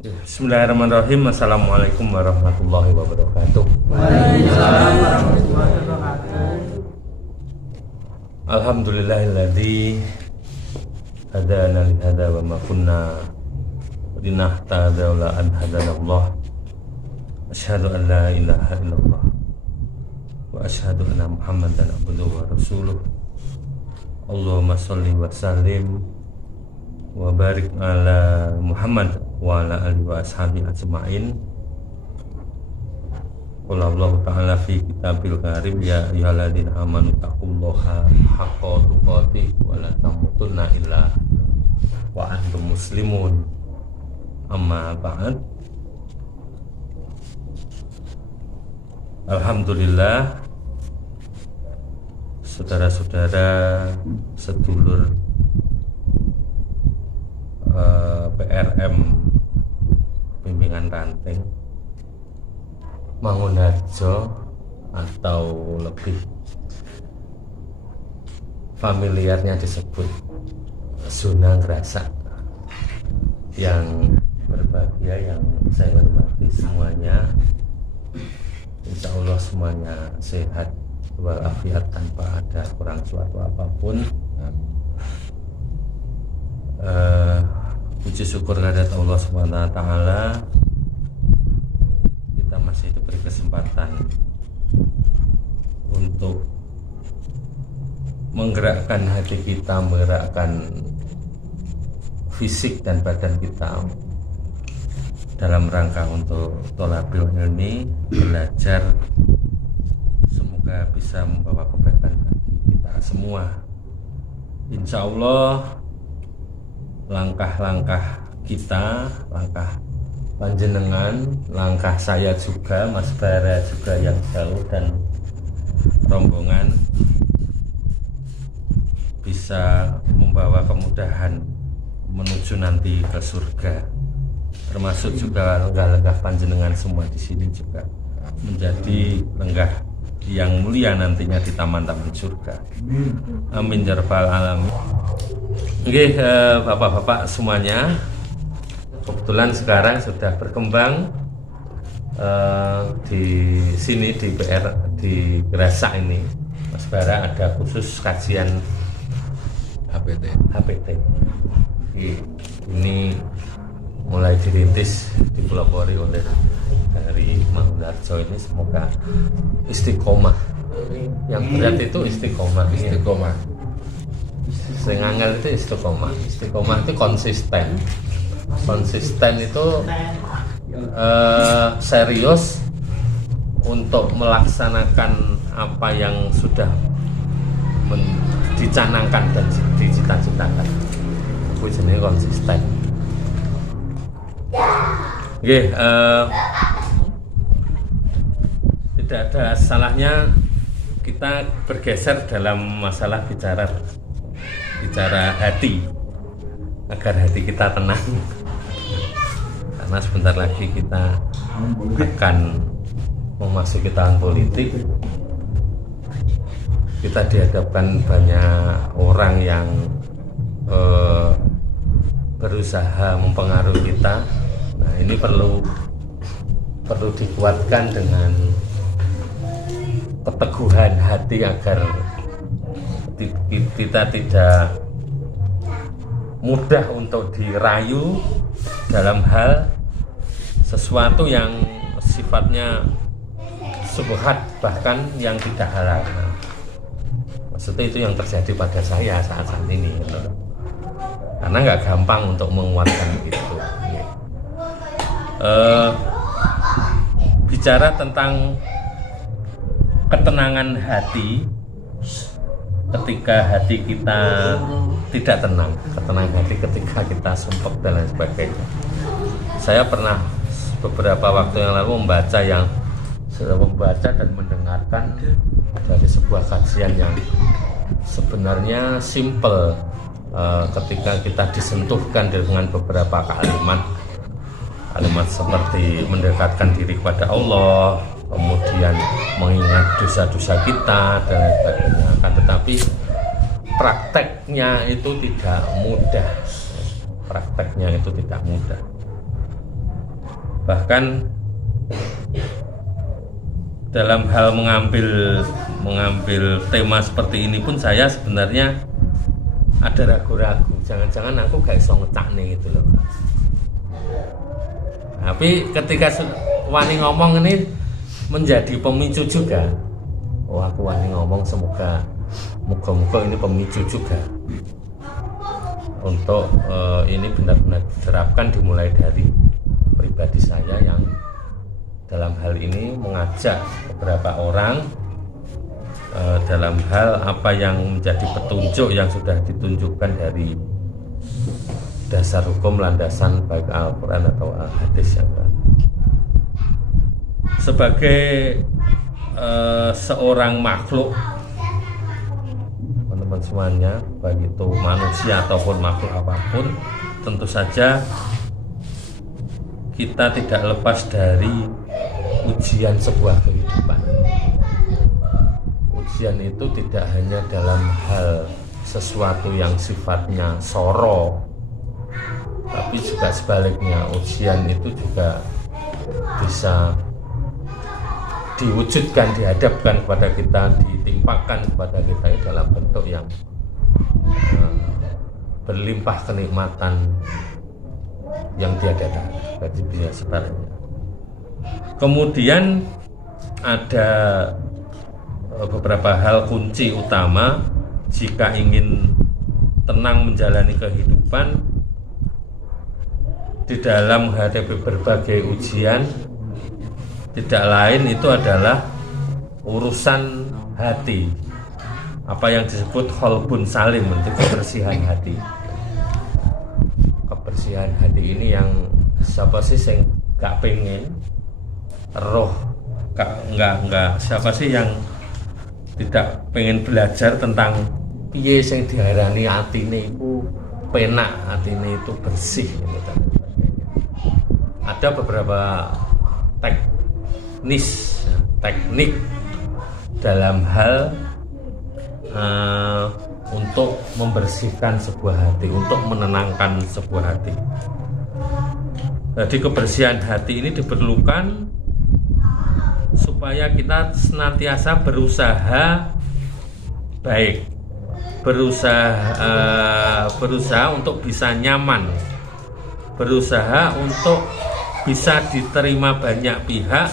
Bismillahirrahmanirrahim. Assalamualaikum warahmatullahi wabarakatuh. Waalaikumsalam warahmatullahi wabarakatuh. Alhamdulillahilladzi hadana li hadza wa ma kunna linahtadiya laula an hadanallah. Asyhadu an la ilaha illallah wa asyhadu anna Muhammadan abduhu wa rasuluh. Allahumma shalli wa sallim wa barik ala Muhammad wa ala alihi wa ashabi ajma'in. Qala Allah ta'ala fi kitabil karim ya ayyuhalladzina amanu taqullaha haqqa tuqatih wa la tamutunna illa wa antum muslimun. Amma ba'd. Alhamdulillah, saudara-saudara sedulur PRM Bimbingan Ranting Mangunharjo atau lebih familiarnya disebut Zona Grasak, yang berbahagia, yang saya hormati semuanya. Insya Allah semuanya sehat walafiat tanpa ada kurang suatu apapun. Puji syukur kehadirat Allah SWT, kita masih diberi kesempatan untuk menggerakkan hati kita, menggerakkan fisik dan badan kita dalam rangka untuk tholaqul ilmi, belajar. Semoga bisa membawa kebaikan bagi kita semua. Insya Allah langkah-langkah kita, langkah panjenengan, langkah saya juga, Mas Bara juga yang jauh, dan rombongan bisa membawa kemudahan menuju nanti ke surga. Termasuk juga lenggah-lenggah panjenengan semua di sini juga menjadi lenggah yang mulia nantinya di taman-taman surga. Amin ya rabbal alamin. Oke, bapak-bapak semuanya, kebetulan sekarang sudah berkembang di sini di Grasak ini, Mas Bara, ada khusus kajian HPT. Ini mulai dirintis, dipelopori oleh dari Mangunharjo ini. Semoga istiqomah. Yang berat itu istiqomah. Sing angel itu istiqomah. Istiqomah itu konsisten. Konsisten itu serius untuk melaksanakan apa yang sudah dicanangkan dan dicita-citakan. Itu jenis konsisten. Oke, tidak ada salahnya kita bergeser dalam masalah bicara hati, agar hati kita tenang, karena sebentar lagi kita akan memasuki tahun politik. Kita dihadapkan banyak orang yang berusaha mempengaruhi kita. Nah, ini perlu dikuatkan dengan keteguhan hati agar kita tidak mudah untuk dirayu dalam hal sesuatu yang sifatnya syubhat, bahkan yang tidak halal. Maksudnya itu yang terjadi pada saya saat ini, karena nggak gampang untuk menguatkan itu. Bicara tentang ketenangan hati, ketika hati kita tidak tenang, ketenangan hati ketika kita sumpek dan lain sebagainya. Saya pernah beberapa waktu yang lalu membaca dan mendengarkan dari sebuah kajian yang sebenarnya simple, ketika kita disentuhkan dengan beberapa kalimat seperti mendekatkan diri kepada Allah, kemudian mengingat dosa-dosa kita dan lain sebagainya. Akan tetapi prakteknya itu tidak mudah. Bahkan dalam hal mengambil tema seperti ini pun saya sebenarnya ada ragu-ragu, jangan-jangan aku gak iso ngecakne gitu loh. Tapi ketika wani ngomong ini menjadi pemicu juga. Oh, aku wani ngomong, moga-moga ini pemicu juga untuk ini benar-benar diterapkan, dimulai dari pribadi saya yang dalam hal ini mengajak beberapa orang dalam hal apa yang menjadi petunjuk yang sudah ditunjukkan dari dasar hukum landasan baik Al-Quran atau Al-Hadis yang lain. Sebagai seorang makhluk, teman-teman semuanya, baik itu manusia ataupun makhluk apapun, tentu saja kita tidak lepas dari ujian sebuah kehidupan. Ujian itu tidak hanya dalam hal sesuatu yang sifatnya soro, tapi juga sebaliknya, ujian itu juga bisa diwujudkan, dihadapkan kepada kita, ditimpakan kepada kita dalam bentuk yang berlimpah kenikmatan yang tiada tara, bagi dunia sebaliknya. Kemudian ada beberapa hal kunci utama jika ingin tenang menjalani kehidupan di dalam menghadapi berbagai ujian. Tidak lain itu adalah urusan hati, apa yang disebut qalbun salim, untuk kebersihan hati. Kebersihan hati ini yang siapa sih yang gak pengen roh, enggak siapa sih yang tidak pengen belajar tentang piye sing diarani atine iku penak, atine itu bersih gitu, dan sebagainya. Ada beberapa teknik dalam hal untuk membersihkan sebuah hati, untuk menenangkan sebuah hati. Jadi kebersihan hati ini diperlukan supaya kita senantiasa berusaha baik, berusaha untuk bisa nyaman, berusaha untuk bisa diterima banyak pihak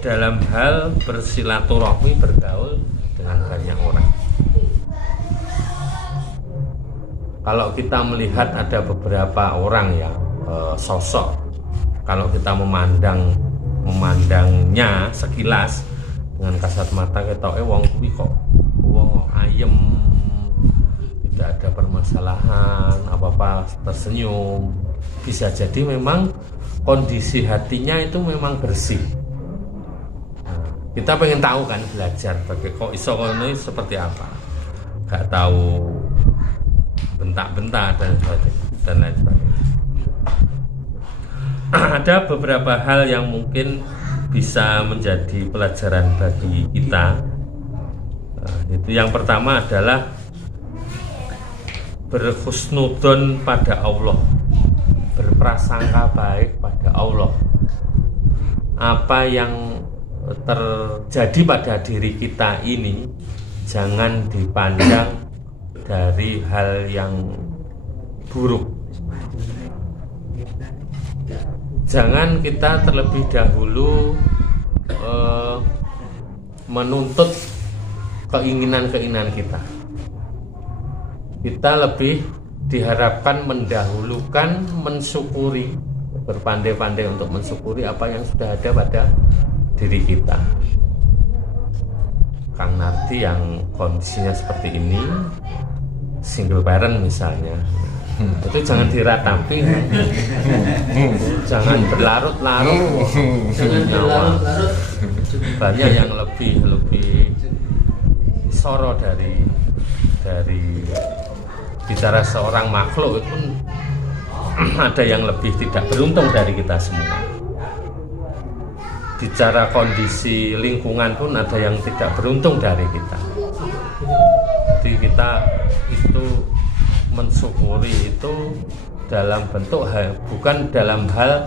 dalam hal bersilaturahmi, bergaul dengan banyak orang. Kalau kita melihat ada beberapa orang yang sosok, kalau kita memandangnya sekilas dengan kasat mata, kita wong kuwi kok wong ayem, tidak ada permasalahan apa-apa, tersenyum. Bisa jadi memang kondisi hatinya itu memang bersih. Kita pengen tahu kan, belajar kok iso ini seperti apa, gak tahu bentak-bentak dan lain sebagainya. Ada beberapa hal yang mungkin bisa menjadi pelajaran bagi kita. Itu yang pertama adalah berhusnudon pada Allah, berprasangka baik pada Allah. Apa yang terjadi pada diri kita ini jangan dipandang dari hal yang buruk. Jangan kita terlebih dahulu menuntut keinginan-keinginan kita. Kita lebih diharapkan mendahulukan mensyukuri, berpandai-pandai untuk mensyukuri apa yang sudah ada pada diri kita. Kang Nardi yang kondisinya seperti ini, single parent misalnya, itu jangan diratapi, jangan berlarut-larut dengan nyawa. Banyak yang lebih soro dari bicara seorang makhluk itu pun ada yang lebih tidak beruntung dari kita semua. Bicara kondisi lingkungan pun ada yang tidak beruntung dari kita. Jadi kita itu mensyukuri itu dalam bentuk bukan dalam hal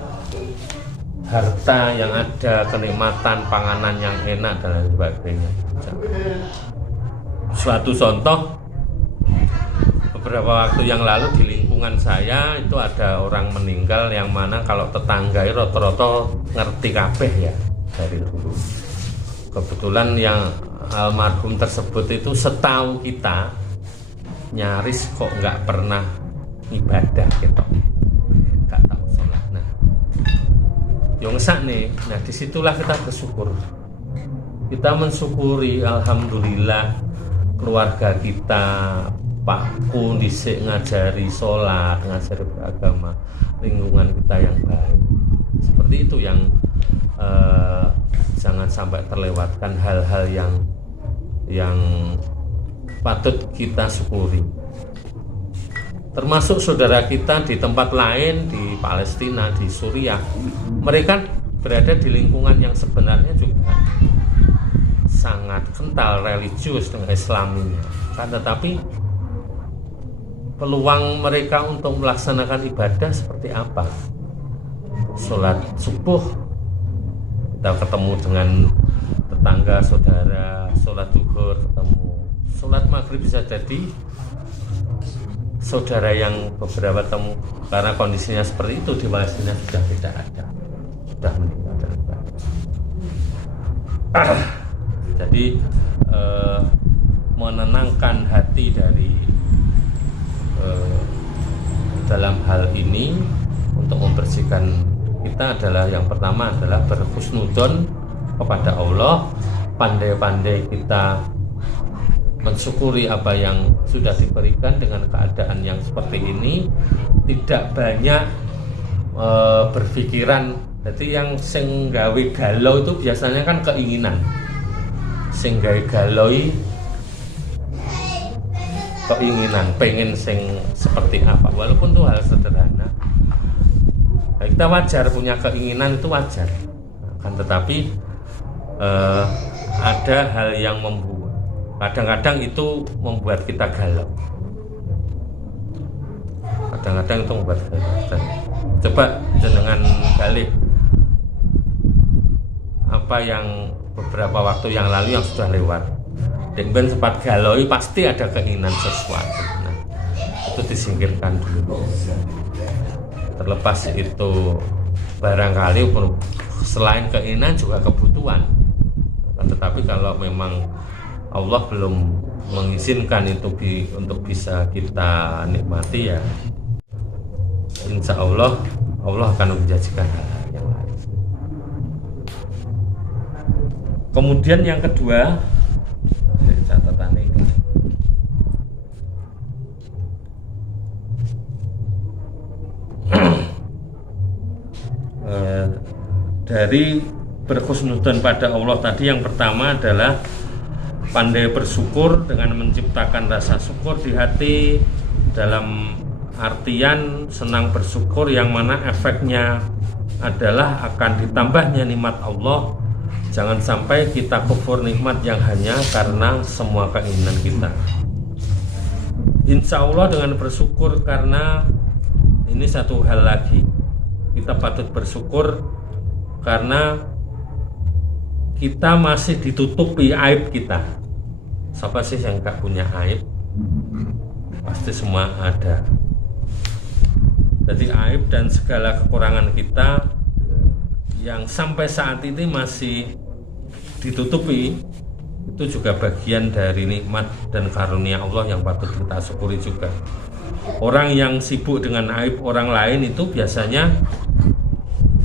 harta yang ada, kenikmatan panganan yang enak dan lain sebagainya. Suatu contoh, beberapa waktu yang lalu di lingkungan saya itu ada orang meninggal yang mana kalau tetangga rata-rata ngerti kabeh ya dari dulu. Kebetulan yang almarhum tersebut itu setahu kita nyaris kok nggak pernah ibadah gitu, nggak tahu sholat. Nah, nih, nah disitulah kita bersyukur. Kita mensyukuri, alhamdulillah keluarga kita, Pak Kun dhisik ngajari sholat, ngajari beragama, lingkungan kita yang baik. Seperti itu yang jangan sampai terlewatkan hal-hal yang patut kita syukuri. Termasuk saudara kita di tempat lain, di Palestina, di Suriah, mereka berada di lingkungan yang sebenarnya juga sangat kental religius dengan Islaminya, tetapi peluang mereka untuk melaksanakan ibadah seperti apa? Sholat subuh, kita ketemu dengan tetangga saudara, sholat zuhur ketemu, sholat maghrib bisa jadi saudara yang beberapa temu, karena kondisinya seperti itu di Palestina sudah tidak ada, sudah meninggal dan jadi menenangkan hati dari dalam hal ini untuk membersihkan kita adalah yang pertama adalah berhusnudzon kepada Allah, pandai-pandai kita mensyukuri apa yang sudah diberikan dengan keadaan yang seperti ini, tidak banyak berpikiran. Jadi yang sing gawe galau itu biasanya kan keinginan, sing gawe galoi keinginan, pengen sing seperti apa, walaupun itu hal sederhana. Nah, kita wajar punya keinginan, itu wajar, kan, tetapi ada hal yang membuat, kadang-kadang itu membuat kita galau, kadang-kadang itu membuat galau. Coba jenengan balik apa yang beberapa waktu yang lalu yang sudah lewat, dan sempat galau, pasti ada keinginan sesuatu. Nah, itu disingkirkan dulu. Terlepas itu barangkali selain keinginan juga kebutuhan. Tetapi kalau memang Allah belum mengizinkan itu untuk bisa kita nikmati, ya insya Allah Allah akan menjanjikan hal yang lain. Kemudian yang kedua, catatan ini, dari berhusnudzon pada Allah tadi, yang pertama adalah pandai bersyukur dengan menciptakan rasa syukur di hati, dalam artian senang bersyukur yang mana efeknya adalah akan ditambahnya nikmat Allah. Jangan sampai kita kufur nikmat yang hanya karena semua keinginan kita. Insya Allah dengan bersyukur, karena ini satu hal lagi, kita patut bersyukur karena kita masih ditutupi aib kita. Siapa sih yang gak punya aib? Pasti semua ada. Jadi aib dan segala kekurangan kita yang sampai saat ini masih ditutupi, itu juga bagian dari nikmat dan karunia Allah yang patut kita syukuri juga. Orang yang sibuk dengan aib orang lain itu biasanya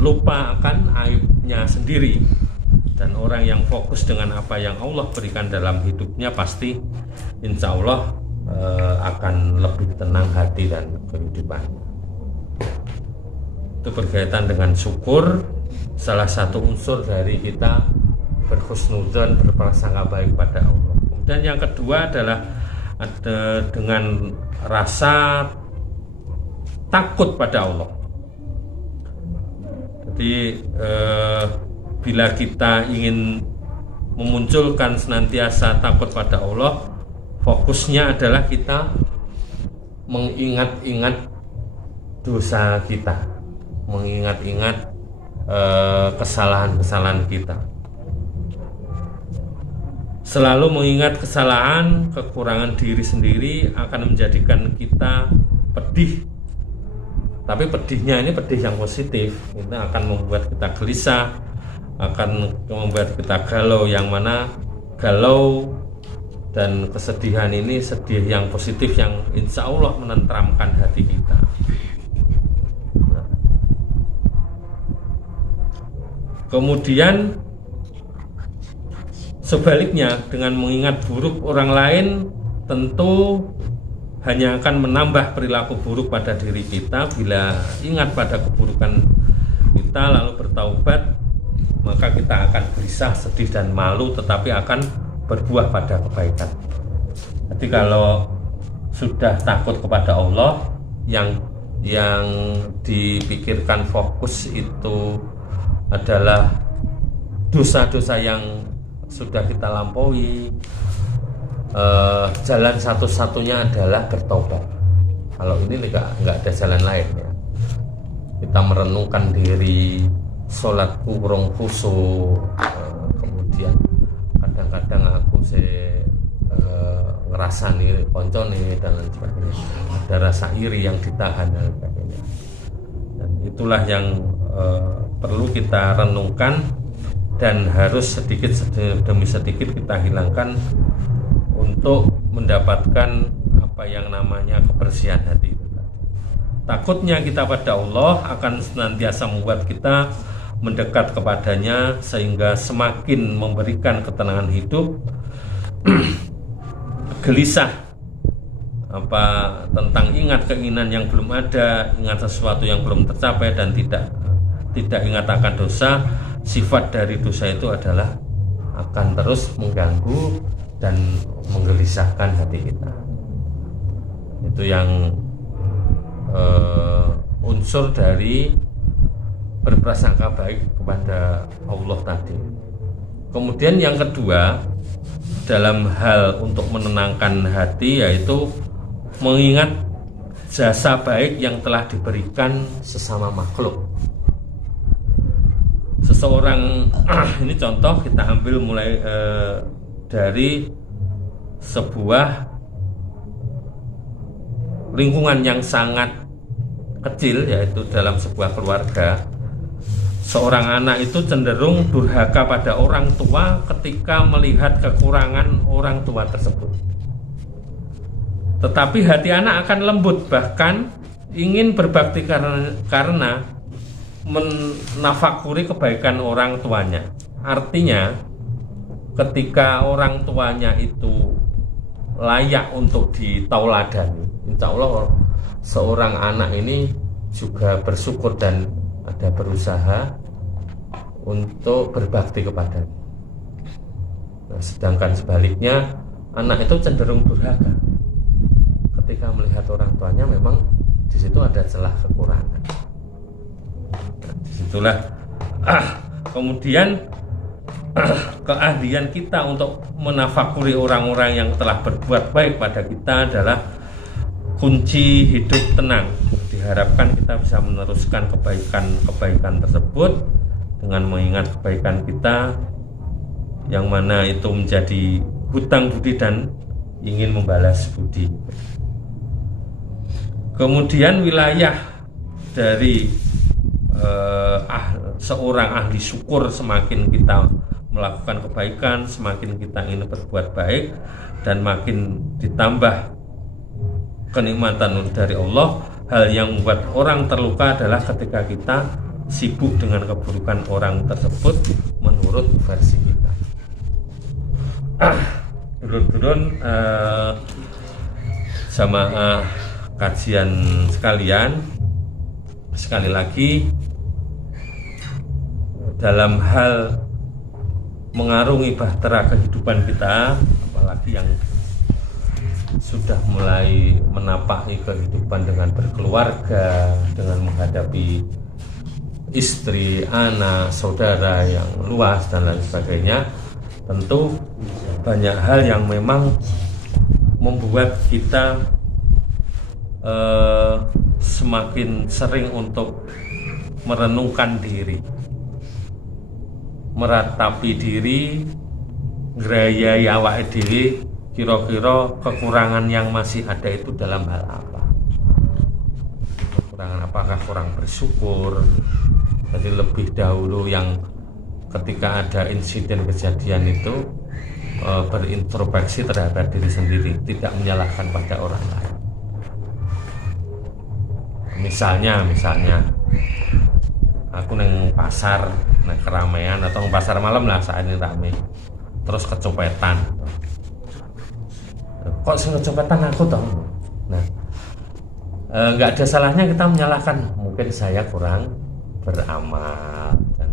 lupa akan aibnya sendiri, dan orang yang fokus dengan apa yang Allah berikan dalam hidupnya pasti insya Allah akan lebih tenang hati dan kehidupan. Itu berkaitan dengan syukur, salah satu unsur dari kita berhusnudzon, berprasangka baik pada Allah. Kemudian yang kedua adalah ada dengan rasa takut pada Allah. Jadi bila kita ingin memunculkan senantiasa takut pada Allah, fokusnya adalah kita mengingat-ingat dosa kita, mengingat-ingat kesalahan-kesalahan kita. Selalu mengingat kesalahan, kekurangan diri sendiri akan menjadikan kita pedih. Tapi pedihnya ini pedih yang positif. Itu akan membuat kita gelisah, akan membuat kita galau, yang mana galau dan kesedihan ini sedih yang positif yang insya Allah menenteramkan hati kita. Nah. Kemudian sebaliknya, dengan mengingat buruk orang lain tentu hanya akan menambah perilaku buruk pada diri kita. Bila ingat pada keburukan kita lalu bertaubat, maka kita akan gelisah, sedih dan malu, tetapi akan berbuah pada kebaikan. Jadi kalau sudah takut kepada Allah, yang dipikirkan fokus itu adalah dosa-dosa yang sudah kita lampaui, jalan satu-satunya adalah bertobat. Kalau ini nggak ada jalan lain ya. Kita merenungkan diri, sholatku kurang khusyuk, kemudian kadang-kadang aku ngerasani koncone dan lain sebagainya. Ada rasa iri yang ditahan dan sebagainya. Dan itulah yang perlu kita renungkan dan harus sedikit demi sedikit kita hilangkan untuk mendapatkan apa yang namanya kebersihan hati itu. Takutnya kita pada Allah akan senantiasa membuat kita mendekat kepadanya sehingga semakin memberikan ketenangan hidup. Gelisah tentang ingat keinginan yang belum ada, ingat sesuatu yang belum tercapai, dan tidak ingat akan dosa. Sifat dari dosa itu adalah akan terus mengganggu dan menggelisahkan hati kita. Itu yang unsur dari berprasangka baik kepada Allah tadi. Kemudian yang kedua, dalam hal untuk menenangkan hati, yaitu mengingat jasa baik yang telah diberikan sesama makhluk. Seseorang, ini contoh kita ambil mulai dari sebuah lingkungan yang sangat kecil, yaitu dalam sebuah keluarga. Seorang anak itu cenderung durhaka pada orang tua ketika melihat kekurangan orang tua tersebut. Tetapi hati anak akan lembut, bahkan ingin berbakti karena menafakuri kebaikan orang tuanya. Artinya, ketika orang tuanya itu layak untuk ditauladani, insya Allah seorang anak ini juga bersyukur dan ada berusaha untuk berbakti kepadanya. Nah, sedangkan sebaliknya, anak itu cenderung durhaka ketika melihat orang tuanya memang di situ ada celah kekurangan. Nah, disitulah kemudian keahlian kita untuk menafakuri orang-orang yang telah berbuat baik pada kita adalah kunci hidup tenang. Diharapkan kita bisa meneruskan kebaikan tersebut dengan mengingat kebaikan kita, yang mana itu menjadi hutang budi dan ingin membalas budi. Kemudian wilayah dari seorang ahli syukur, semakin kita melakukan kebaikan, semakin kita ingin berbuat baik, dan makin ditambah kenikmatan dari Allah. Hal yang membuat orang terluka adalah ketika kita sibuk dengan keburukan orang tersebut menurut versi kita. Dulur-dulur jamaah kajian sekalian, sekali lagi dalam hal mengarungi bahtera kehidupan kita, apalagi yang sudah mulai menapaki kehidupan dengan berkeluarga, dengan menghadapi istri, anak, saudara yang luas dan lain sebagainya, tentu banyak hal yang memang membuat kita semakin sering untuk merenungkan diri. meratapi diri, ngrayai awake dhewe, kira-kira kekurangan yang masih ada itu dalam hal apa? Kekurangan apakah kurang bersyukur? Jadi lebih dahulu yang ketika ada insiden kejadian itu berintrospeksi terhadap diri sendiri, tidak menyalahkan pada orang lain. Misalnya aku neng pasar, neng keramaian atau pasar malam lah saat ini rame, terus kecopetan. Kok sih kecopetan aku toh? Nah, nggak ada salahnya kita menyalahkan. Mungkin saya kurang beramal dan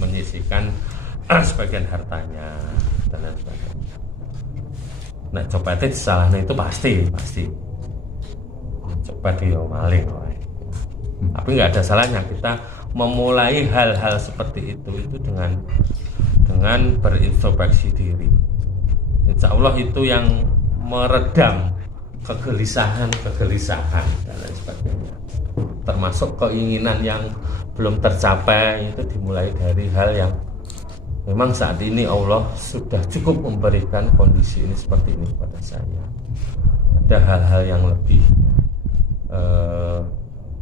menyisihkan sebagian hartanya dan lain sebagainya. Nah, copetnya salahnya itu pasti. Copet dia maling. Tapi nggak ada salahnya kita memulai hal-hal seperti itu dengan berintrospeksi diri. Insya Allah itu yang meredam kegelisahan dan lain sebagainya. Termasuk keinginan yang belum tercapai itu dimulai dari hal yang memang saat ini Allah sudah cukup memberikan kondisi ini seperti ini kepada saya. Ada hal-hal yang lebih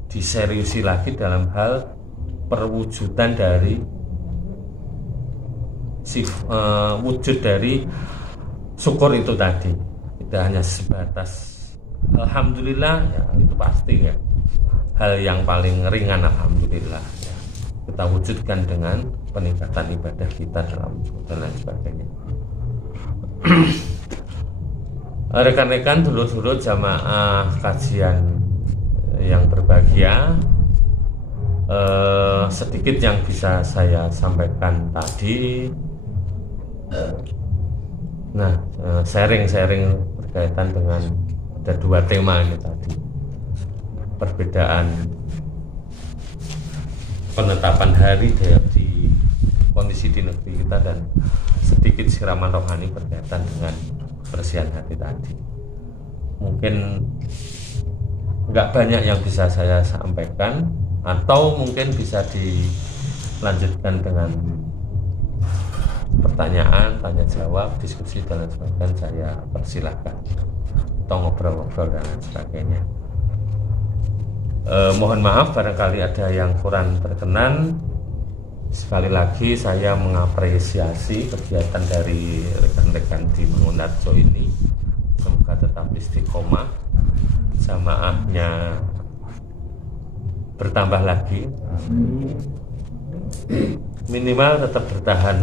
diseriusi lagi dalam hal perwujudan dari wujud dari syukur itu tadi. Tidak hanya sebatas alhamdulillah ya, itu pasti ya hal yang paling ringan alhamdulillah ya. Kita wujudkan dengan peningkatan ibadah kita dalam dan lain sebagainya. Rekan-rekan, dulur-dulur jamaah kajian yang berbahagia, sedikit yang bisa saya sampaikan tadi. Nah, sharing berkaitan dengan ada dua tema ini tadi. Perbedaan penetapan hari di kondisi di negeri kita dan sedikit siraman rohani berkaitan dengan kebersihan hati tadi. Mungkin nggak banyak yang bisa saya sampaikan, atau mungkin bisa dilanjutkan dengan pertanyaan, tanya jawab, diskusi dan lain sebagainya. Saya persilahkan atau ngobrol-ngobrol dan lain sebagainya. Mohon maaf barangkali ada yang kurang berkenan. Sekali lagi saya mengapresiasi kegiatan dari rekan-rekan di Mangunarjo ini. Semoga tetap istiqomah, jamaahnya bertambah lagi, minimal tetap bertahan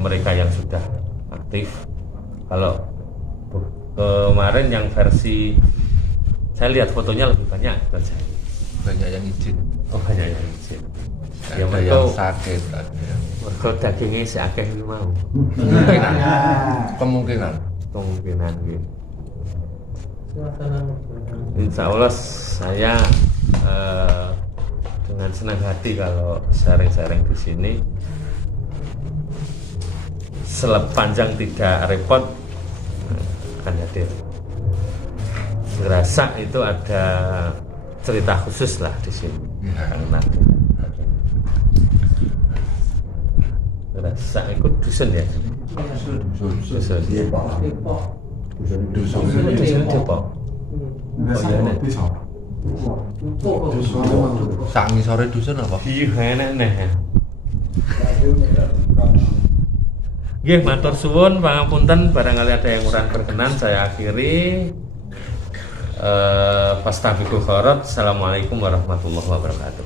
mereka yang sudah aktif. Kalau kemarin yang versi saya lihat fotonya lebih banyak yang izin. Oh, banyak yang izin. Ya, yang sakit mereka dagingnya si akeh mau. Kemungkinan gitu. Insya Allah saya dengan senang hati kalau sharing di sini. Sepanjang tidak repot akan hadir. Ngerasa itu ada cerita khusus lah di sini. Nanti. Ngerasa ikut dusun ya. Dusun. Dusun Depok. Sak ngisore dusun apa? Iya enak nih. Nggih, matur suwun pangapunten barangkali ada yang kurang berkenan saya akhiri. Fastabiqul khairat. Assalamualaikum warahmatullahi wabarakatuh.